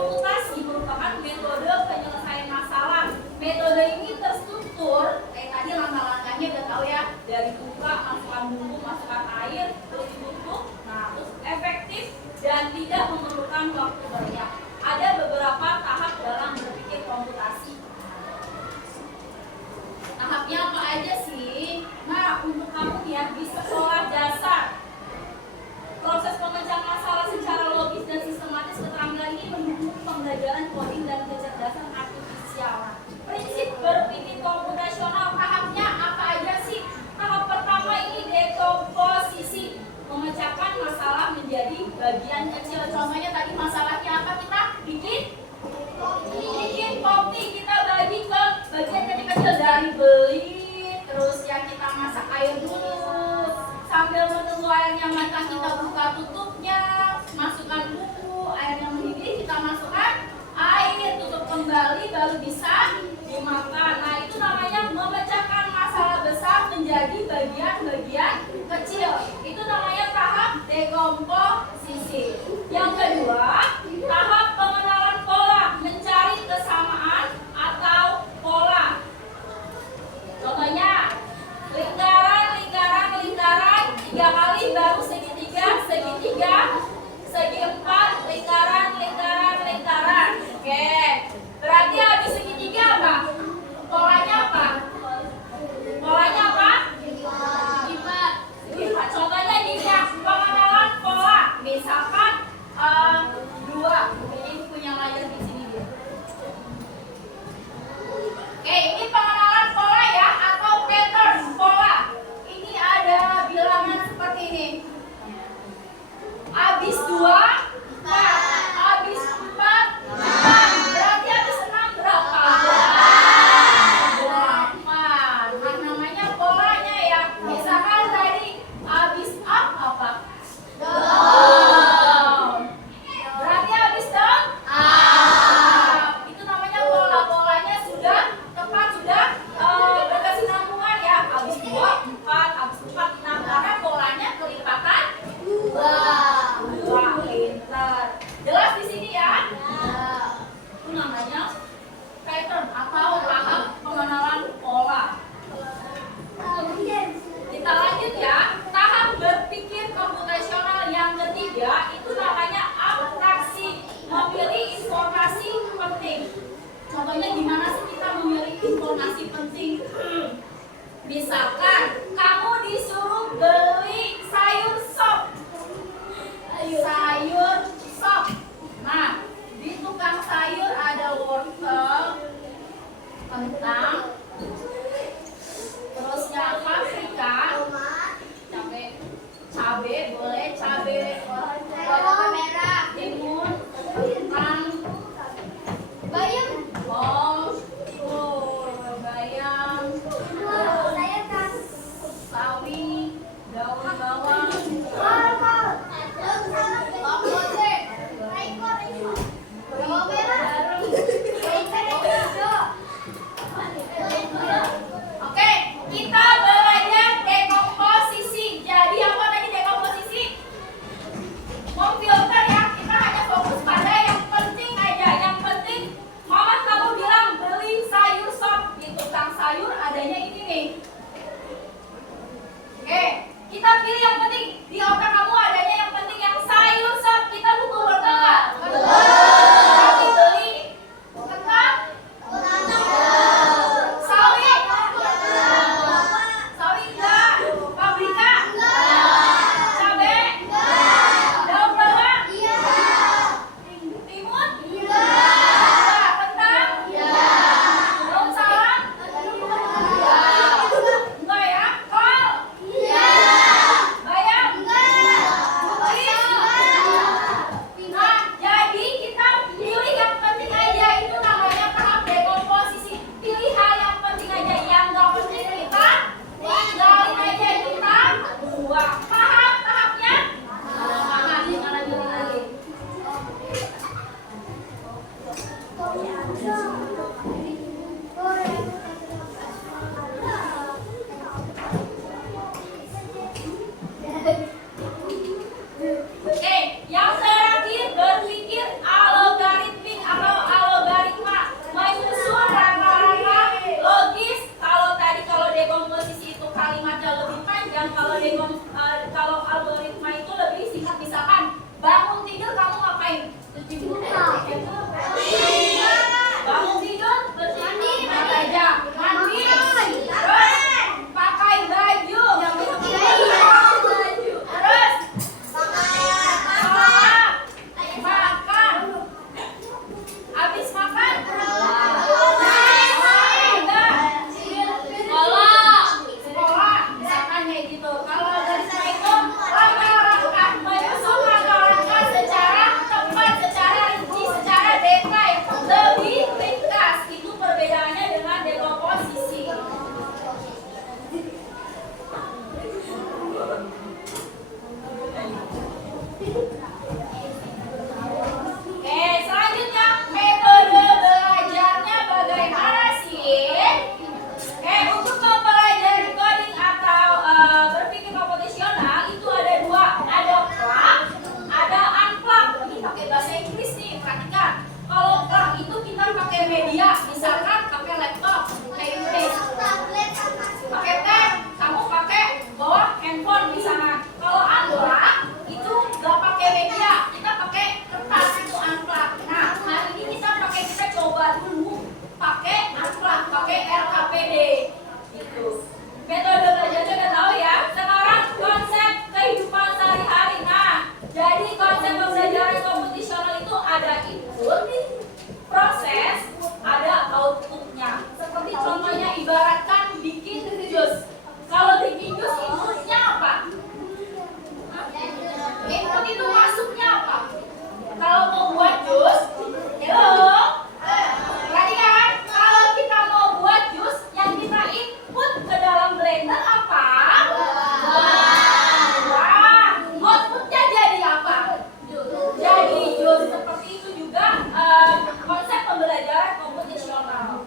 komputasi merupakan metode penyelesaian masalah. Metode ini terstruktur, tadi langkah-langkahnya udah tahu ya, dari buka, masukkan bumbu, masukkan air, terus ditutup, nah terus efektif dan tidak memerlukan waktu banyak. Ada beberapa tahap dalam berpikir komputasi. Tahapnya apa aja sih? Nah, untuk kamu ya di sekolah dasar, proses pemecahan masalah secara logis dan sistematis keterampilan ini mendukung pembelajaran coding dan kecerdasan artifisial. Prinsip berpikir komputasional tahapnya apa aja sih? Tahap pertama ini dekomposisi, memecahkan masalah menjadi bagian kecil. Contohnya tadi masalahnya apa, kita bikin kopi, kita bagi ke bagian kecil-kecil dari beli, terus yang kita masak air dulu, sambil menunggu airnya matang kita buka tutupnya, masukkan bumbu, airnya mendidih kita masukkan air, tutup kembali baru bisa dimakan. Nah itu namanya memecahkan masalah besar menjadi bagian-bagian kecil. Itu namanya tahap dekomposisi. Yang kedua, tahap pengenalan pola, mencari kesamaan atau pola. Contohnya, lingkaran, lingkaran, lingkaran, 3 kali baru segitiga, segitiga, segi 4, lingkaran, lingkaran, lingkaran. Oke, berarti habis segitiga apa? Polanya apa? Polanya apa? Segi 4. Contohnya ini ya, pengenalan pola. Misalkan 2, ini punya layar di sini dia. Oke, ini pengenalan pola ya, atau pattern pola. Ini ada bilangan seperti ini. Habis 2, 4. Habis 4, 6. Berarti habis 6 berapa? 8. Nah, namanya polanya ya. Misalkan tadi habis up apa? Down. Berarti habis down? Up. Itu namanya pola. Polanya sudah tepat, sudah berkesinambungan ya. Habis 2, 4, habis 4, 6. Karena polanya kelipatan 2. Pinter. Jelas di sini ya? Itu namanya pattern atau tahap pengenalan pola. Kita lanjut ya. Tahap berpikir komputasional yang ketiga itu namanya abstraksi, memilih informasi penting. Contohnya gimana sih kita memilih informasi penting? Misalkan kamu disuruh beli sayur sop. Sayur sop. Nah, di tukang sayur ada wortel, kentang, terusnya paprika, cabe boleh, cabe bawang merah, timun, kentang, bayam, bayam, sawi, daun bawang, Oke, kita belajar dekomposisi. Jadi apa tadi dekomposisi? Memfilter ya. Kita hanya fokus pada yang penting aja. Yang penting, mama kamu bilang beli sayur sop di tukang sayur adanya ini nih. Oke, kita pilih yang penting. Di otak kamu adanya yang penting yang sayur sop. Kita butuh wortel nggak? Tapi beli kentang, sawi enggak, paprika, cabe, daun bawang, timun, kentang, daun salam, enggak ya, kol, bayam, buncis. Nah, jadi kita pilih yang penting aja, itu namanya tahap dekomposisi. Pilih hal yang penting aja, yang nggak penting kita tinggalin aja, kita buang. Paham tahapnya? Paham, kita lanjutin lagi. Oke, yang terakhir berpikir algoritmik. habis makan? Sekolah, misalkan kayak gitu. Kalau dari saya itu langkah-langkah menyusun langkah-langkah secara tepat, secara rinci, secara detail, lebih ringkas. Itu perbedaannya dengan dekomposisi. Oke, selanjutnya metode belajarnya bagaimana sih? Untuk mempelajari coding atau berpikir komputasional itu ada dua, ada plug, ada unplug. Ini pakai bahasa Inggris nih, perhatikan. Kalau plug itu kita pakai media, misalkan pakai laptop, kayak ini. Pakai tab, kamu pakai bawa handphone misalnya. Kalau unplug itu nggak pakai media, kita pakai kertas, itu unplug. Nah, hari ini kita coba dulu pakai unplug, pakai RKPD. Gitu. Metode belajarnya udah tahu ya. Sekarang konsep kehidupan sehari-hari. Nah, jadi konsep pembelajaran komputasional itu ada input, proses, ada outputnya. Seperti contohnya ibaratkan bikin jus. Kalau bikin jus inputnya apa? Input itu masuknya apa? Kalau mau buat jus, hello, perhatikan. Kalau kita mau buat jus, yang kita input ke dalam blender apa? Wah, outputnya jadi apa? Jadi jus. Seperti itu juga konsep pembelajaran komputasional.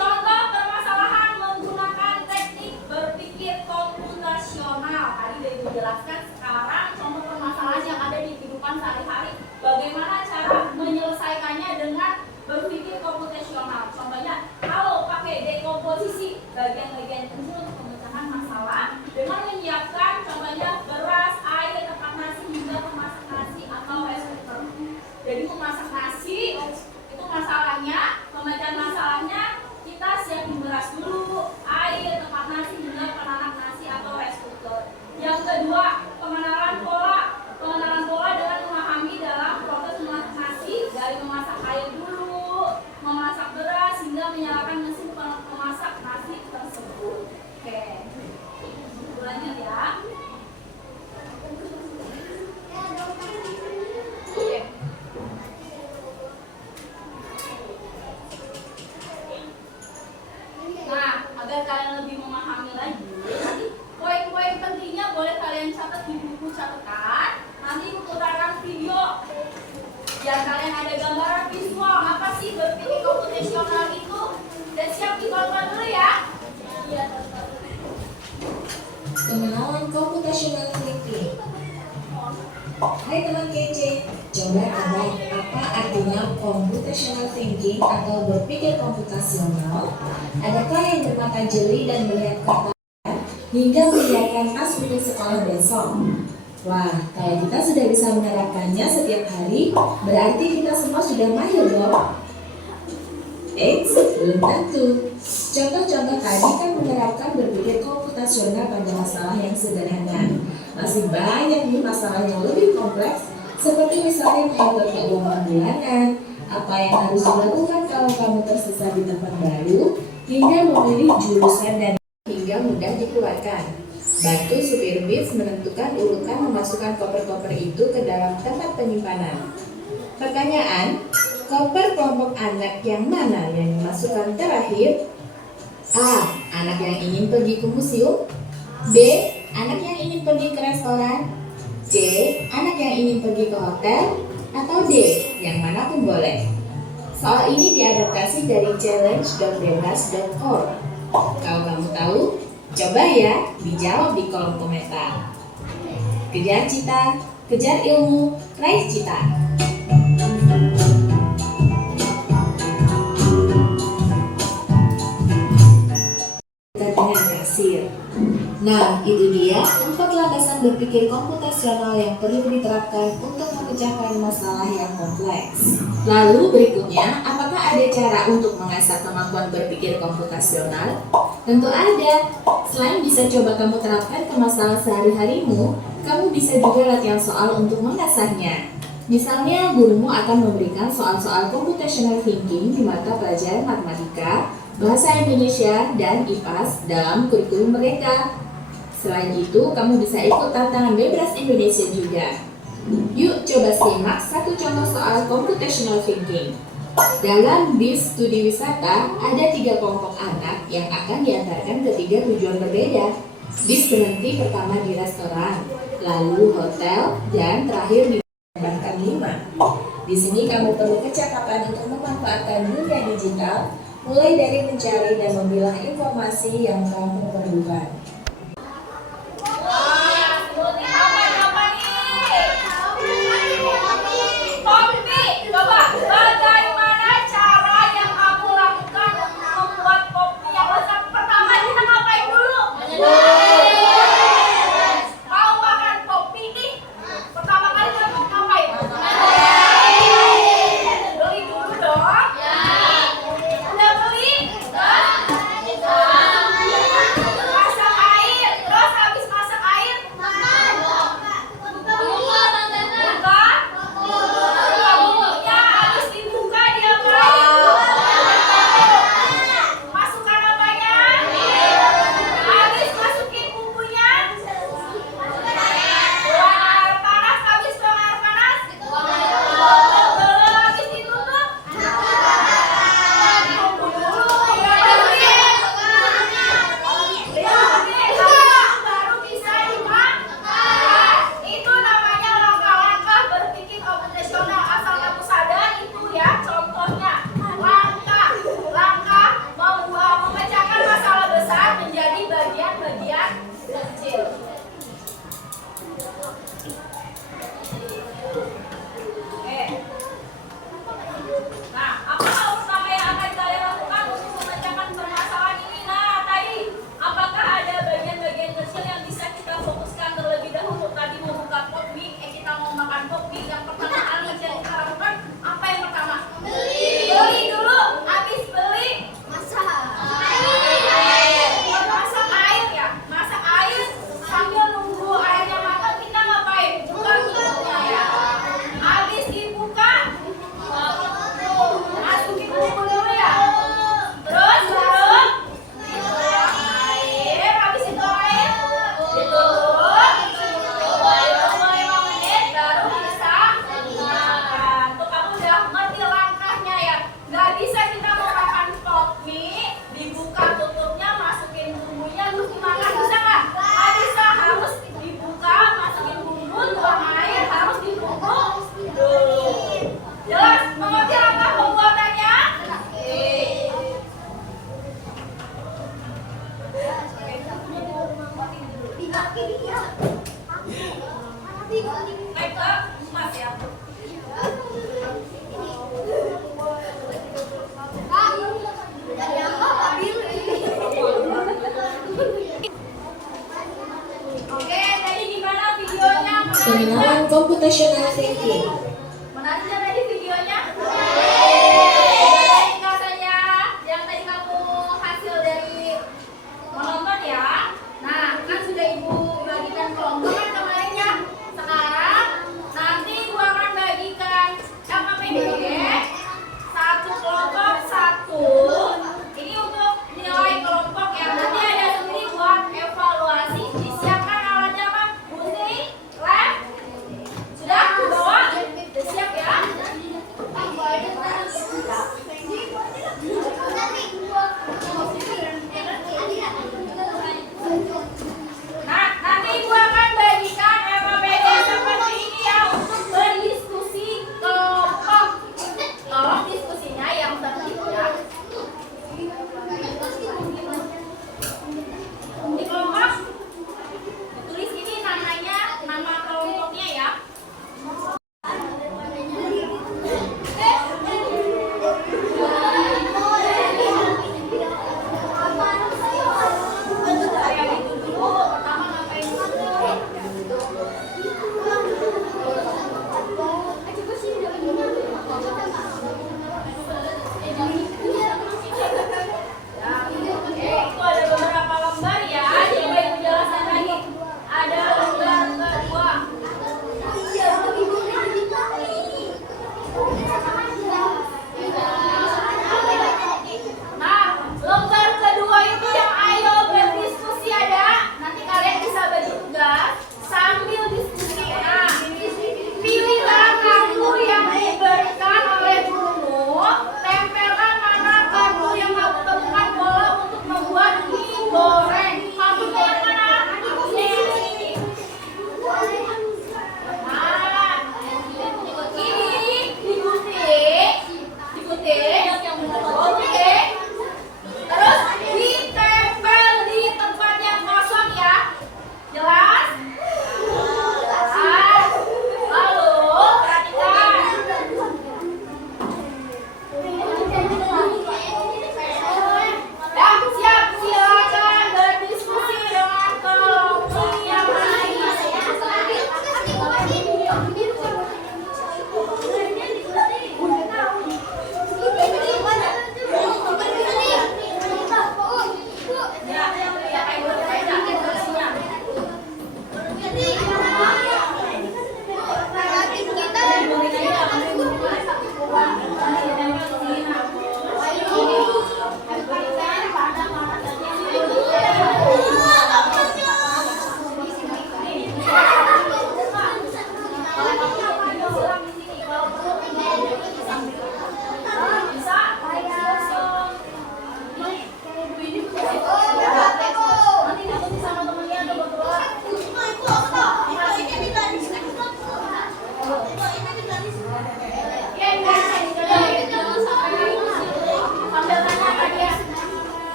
Contoh permasalahan menggunakan teknik berpikir komputasional. Tadi udah Ibu jelaskan. Sekarang contoh permasalahan yang ada di kehidupan sehari-hari. Bagaimana cara menyelesaikannya dengan berpikir komputasional. Contohnya, kalau pakai dekomposisi bagian-bagian kecil untuk pemecahan masalah dengan menyiapkan contohnya beras, air, tempat nasi hingga memasak nasi atau rice cooker. Jadi memasak nasi itu masalahnya, pemecahan masalahnya kita siapin beras dulu, air, tempat nasi hingga penanak nasi atau rice cooker. Yang kedua, pengenalan pola dengan memahami dalam proses memasak nasi dari memasak air dulu, memasak beras hingga menyalakan mesin memasak nasi tersebut. Oke, lanjut ya. Nah, agar kalian lebih memahami lagi, nanti poin-poin pentingnya boleh kalian catat di buku catatan. Nanti putaran video biar kalian ada gambaran visual apa sih berpikir komputasional itu. Dan siap ditonton dulu ya. Pengenalan computational thinking. Hai teman kece, coba tebak apa artinya computational thinking atau berpikir komputasional? Adakah yang bermata jeli dan melihat kata hingga menyiapkan tas untuk sekolah besok? Wah, kalau kita sudah bisa menerapkannya setiap hari, berarti kita semua sudah mahir dong. Eits, belum tentu. Contoh-contoh tadi kan menerapkan berpikir komputasional pada masalah yang sederhana. Masih banyak nih masalah yang lebih kompleks, seperti misalnya mengatur keuangan bulanan, apa yang harus dilakukan kalau kamu tersesat di tempat baru, hingga memilih jurusan dan hingga mudah dikeluarkan. Bantu supir bis menentukan urutan memasukkan koper-koper itu ke dalam tempat penyimpanan. Pertanyaan, koper kelompok anak yang mana yang dimasukkan terakhir? A. Anak yang ingin pergi ke museum. B. Anak yang ingin pergi ke restoran. C. Anak yang ingin pergi ke hotel. Atau D. Yang mana pun boleh. Soal ini diadaptasi dari challenge.bebas.org. Kalau kamu tahu, coba ya dijawab di kolom komentar. Kejar cita, kejar ilmu, raih cita. Nah, itu dia 4 landasan berpikir komputasional yang perlu diterapkan untuk memecahkan masalah yang kompleks. Lalu berikutnya, apakah ada cara untuk mengasah kemampuan berpikir komputasional? Tentu ada. Selain bisa coba kamu terapkan ke masalah sehari-harimu, kamu bisa juga latihan soal untuk mengasahnya. Misalnya, gurumu akan memberikan soal-soal computational thinking di mata pelajaran matematika, bahasa Indonesia, dan IPAS dalam kurikulum mereka. Selain itu, kamu bisa ikut tantangan Bebras Indonesia juga. Yuk coba simak satu contoh soal computational thinking. Dalam bis studi wisata, ada 3 kelompok anak yang akan diantarkan ke 3 tujuan berbeda. Bis berhenti pertama di restoran, lalu hotel, dan terakhir di bahkan 5. Di sini kamu perlu kecakapan untuk memanfaatkan dunia digital, mulai dari mencari dan memilah informasi yang kamu perlukan. Pengenalan computational thinking. Menarik nggak tadi videonya? Jadi katanya yang tadi kamu hasil dari menonton ya. Nah, kan sudah ibu bagikan kelompok kan kemarinnya. Sekarang nanti ibu akan bagikan KKPD satu kelompok satu. Ini untuk nilai kelompok ya. Nanti ada sendiri buat evaluasi. Disiapkan alatnya apa? Gunting, lem, sudah bawa.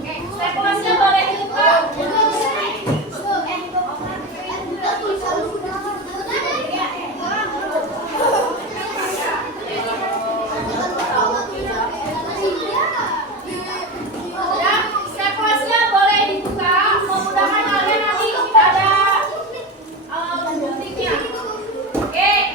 Oke, spekulasinya boleh dibuka. Ya, spekulasinya boleh dibuka. Mudah-mudahan kalian nanti ada buktinya. Oke.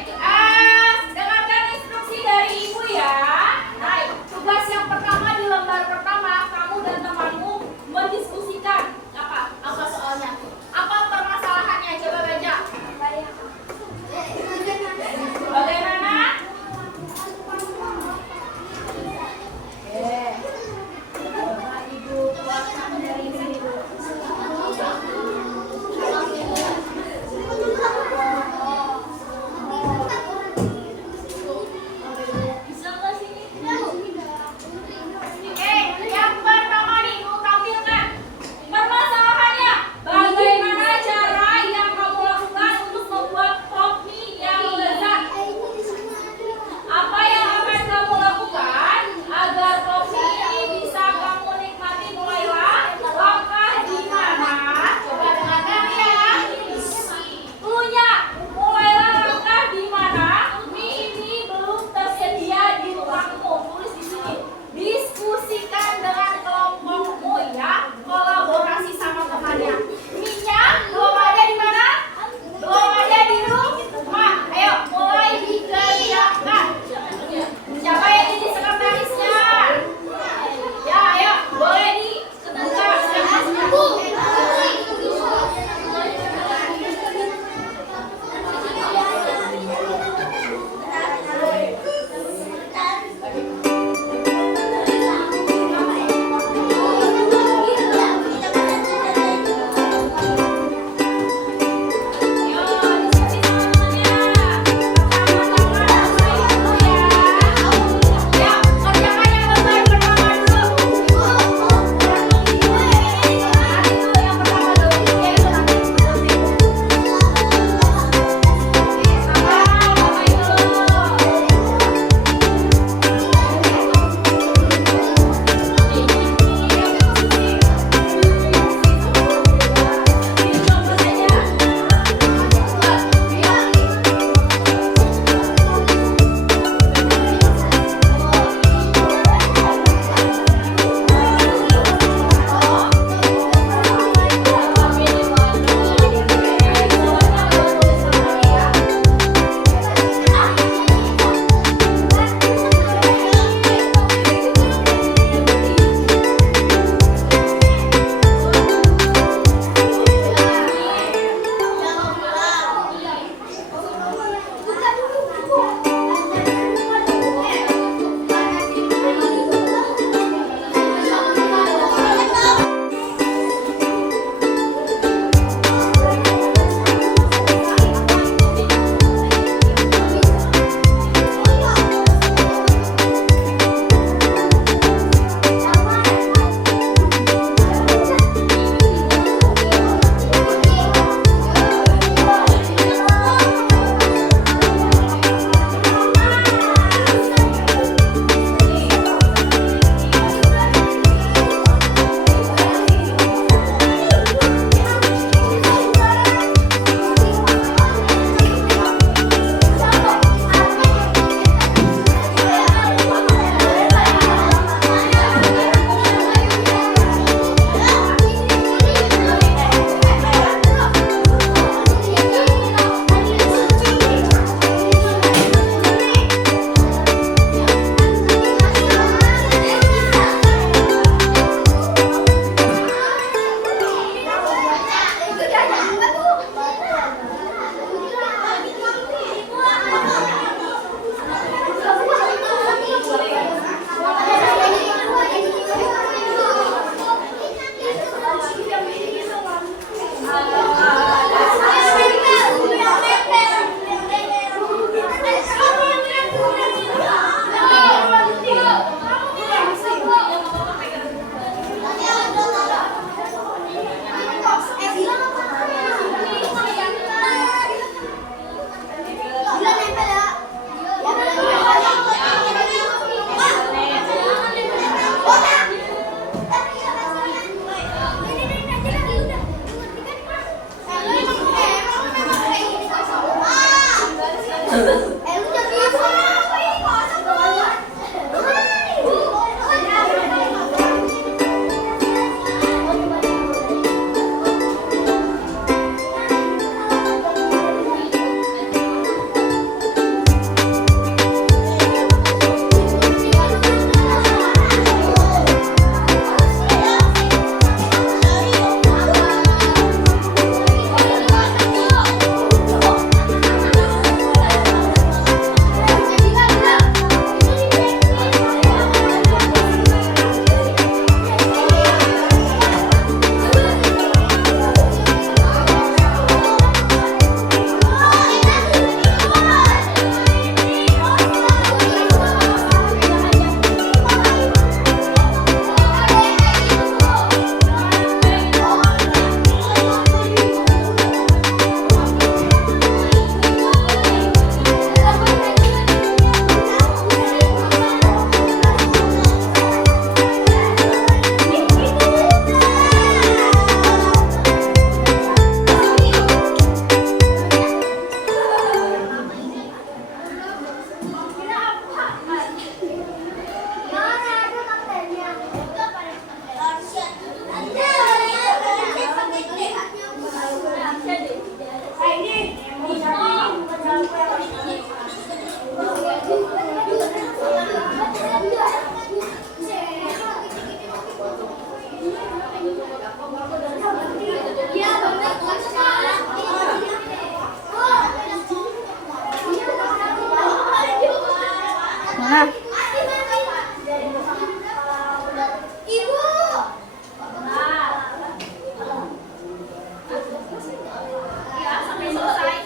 Iya, sampai selesai.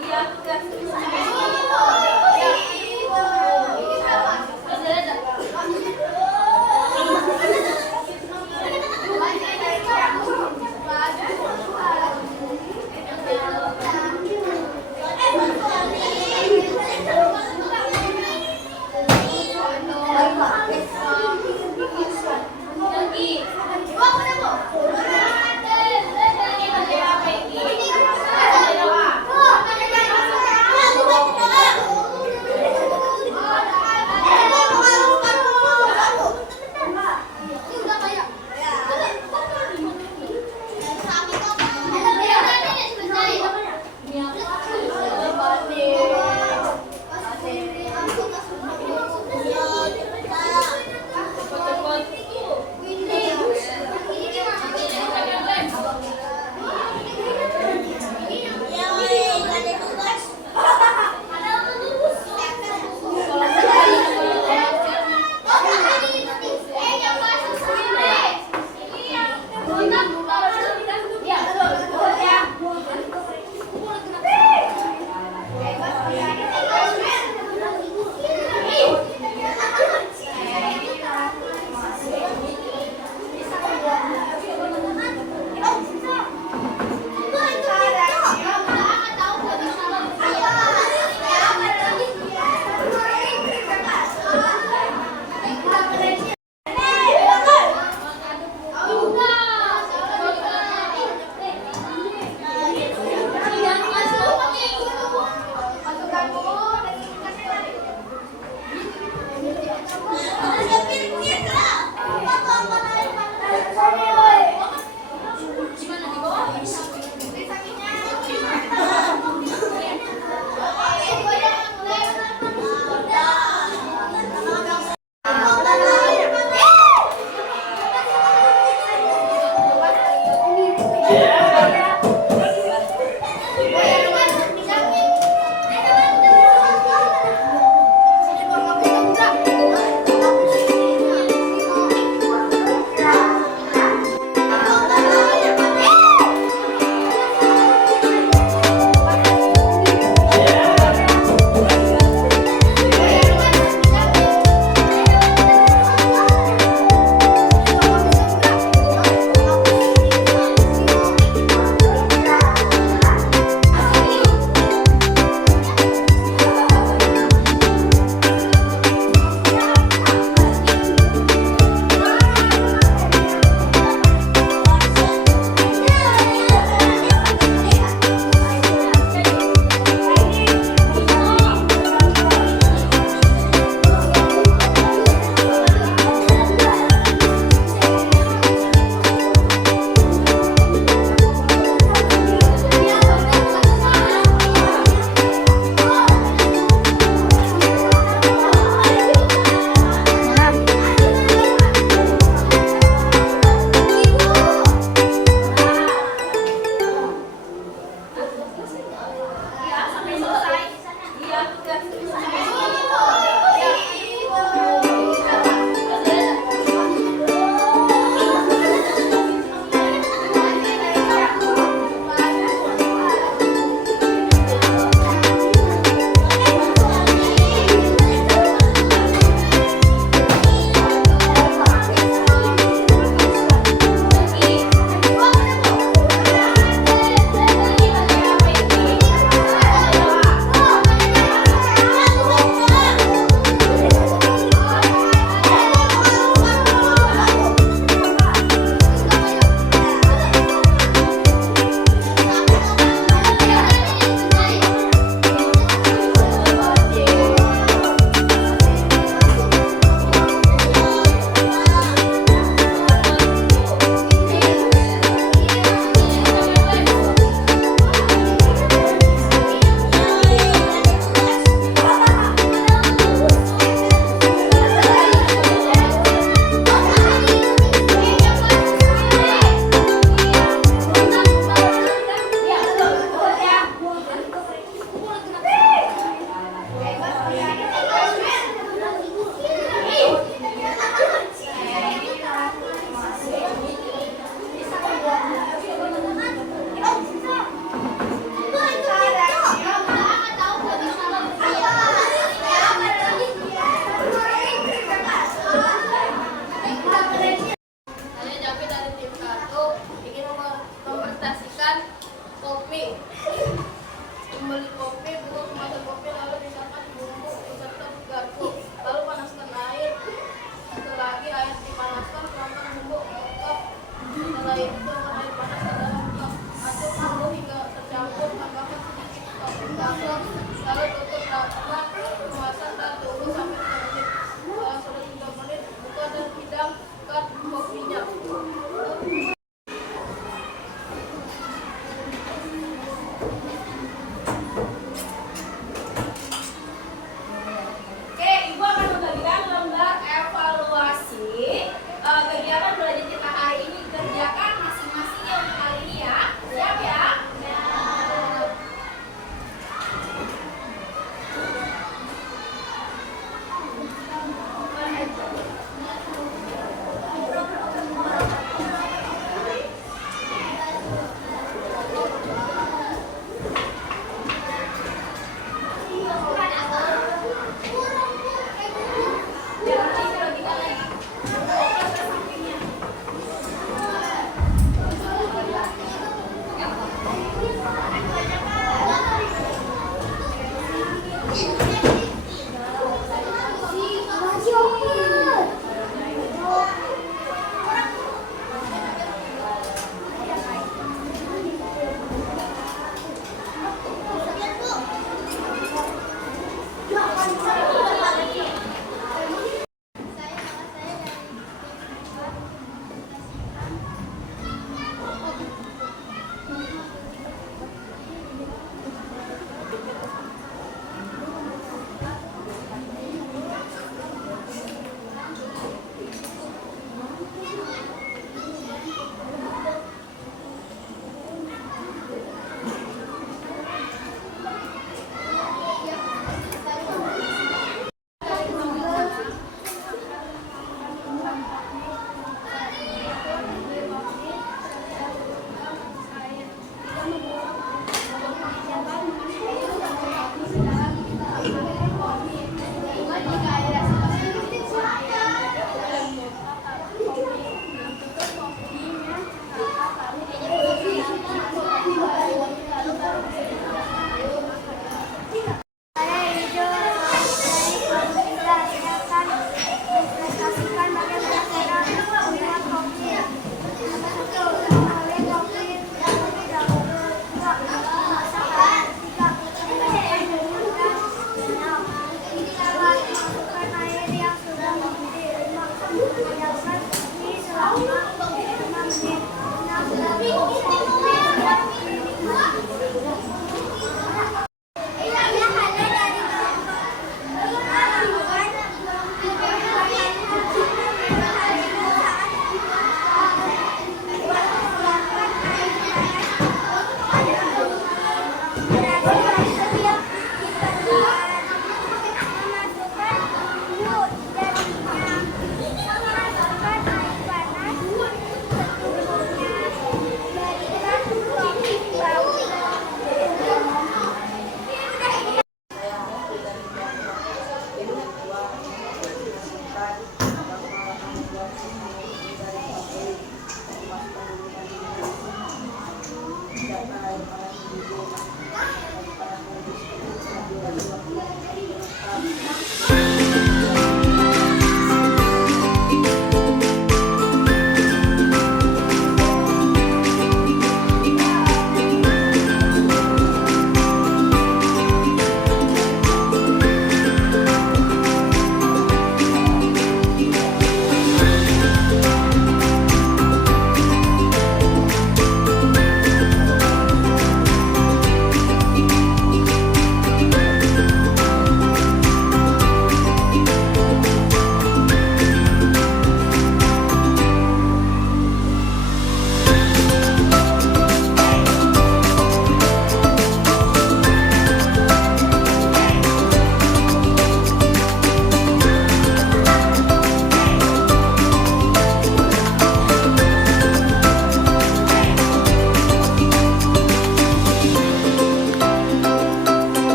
Iya, udah.